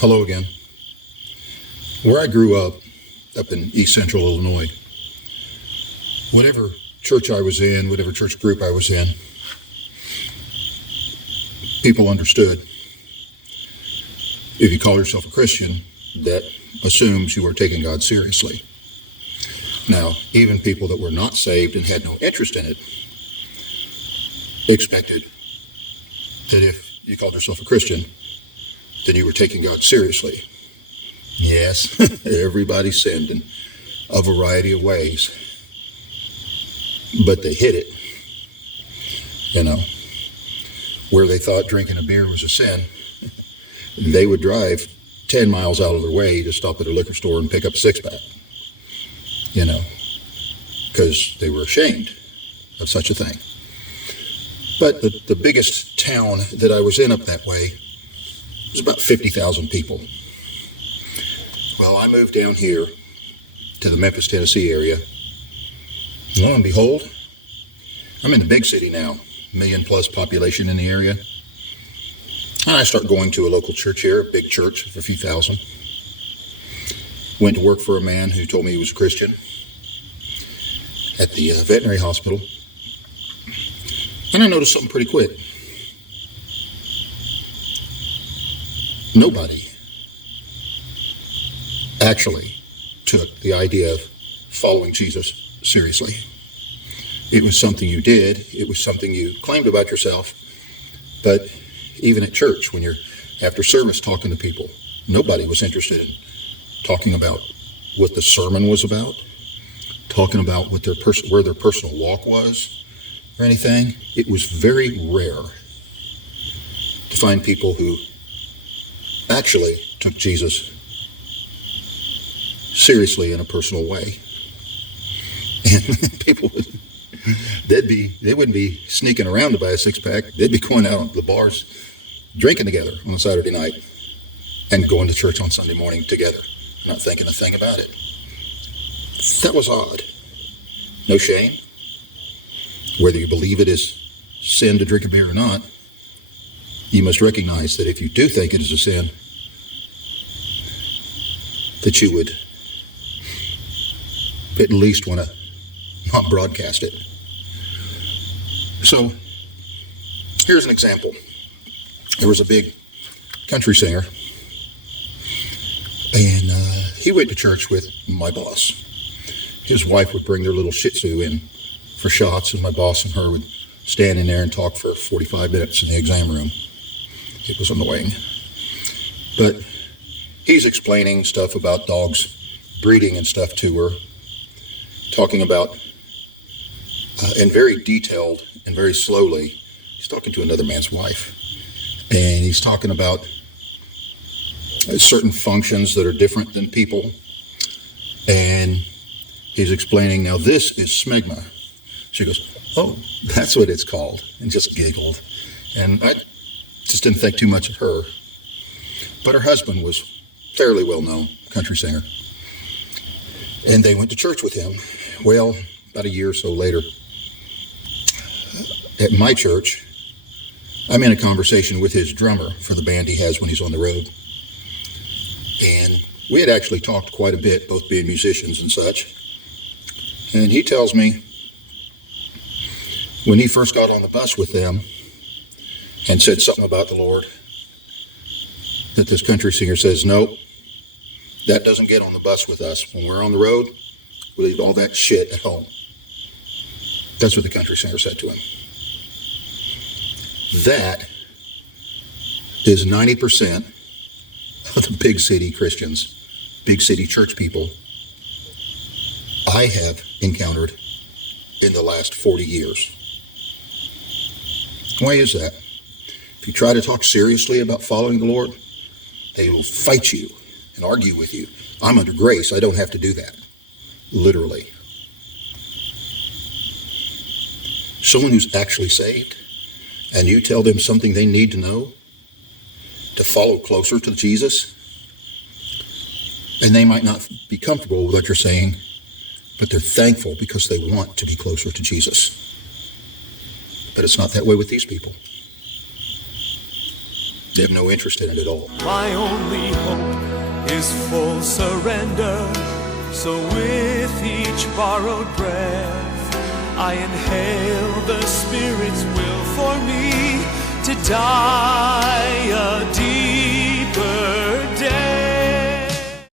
Hello again. Where I grew up in East Central Illinois, whatever church I was in, whatever church group I was in, people understood. If you call yourself a Christian, that assumes you are taking God seriously. Now, even people that were not saved and had no interest in it expected that if you called yourself a Christian, then you were taking God seriously. Yes, everybody sinned in a variety of ways, but they hid it. Where they thought drinking a beer was a sin, they would drive 10 miles out of their way to stop at a liquor store and pick up a six-pack, because they were ashamed of such a thing. But the biggest town that I was in up that way was about 50,000 people. Well, I moved down here to the Memphis, Tennessee area. Lo and behold, I'm in the big city now, million-plus population in the area. And I start going to a local church here, a big church of a few thousand. Went to work for a man who told me he was a Christian at the veterinary hospital. And I noticed something pretty quick. Nobody actually took the idea of following Jesus seriously. It was something you did. It was something you claimed about yourself. But even at church, when you're after service talking to people, nobody was interested in talking about what the sermon was about, talking about what where their personal walk was or anything. It was very rare to find people who actually took Jesus seriously in a personal way. And people they wouldn't be sneaking around to buy a six-pack. They'd be going out on the bars, drinking together on a Saturday night, and going to church on Sunday morning together, not thinking a thing about it. That was odd. No shame. Whether you believe it is sin to drink a beer or not, you must recognize that if you do think it is a sin, that you would at least want to not broadcast it. So, here's an example. There was a big country singer, and he went to church with my boss. His wife would bring their little Shih Tzu in for shots, and my boss and her would stand in there and talk for 45 minutes in the exam room. It was annoying. But he's explaining stuff about dogs breeding and stuff to her, talking about, and very detailed and very slowly, he's talking to another man's wife. And he's talking about certain functions that are different than people. And he's explaining, now this is smegma. She goes, oh, that's what it's called, and just giggled. And I just didn't think too much of her. But her husband was fairly well-known country singer. And they went to church with him. Well, about a year or so later, at my church, I'm in a conversation with his drummer for the band he has when he's on the road. And we had actually talked quite a bit, both being musicians and such. And he tells me when he first got on the bus with them and said something about the Lord, that this country singer says, nope, that doesn't get on the bus with us. When we're on the road, we leave all that shit at home. That's what the country singer said to him. That is 90% of the big city Christians, big city church people I have encountered in the last 40 years. Why is that? If you try to talk seriously about following the Lord, they will fight you and argue with you. I'm under grace. I don't have to do that. Literally. Someone who's actually saved, and you tell them something they need to know to follow closer to Jesus, and they might not be comfortable with what you're saying, but they're thankful because they want to be closer to Jesus. But it's not that way with these people. They have no interest in it at all. My only hope is full surrender. So with each borrowed breath, I inhale the Spirit's will for me to die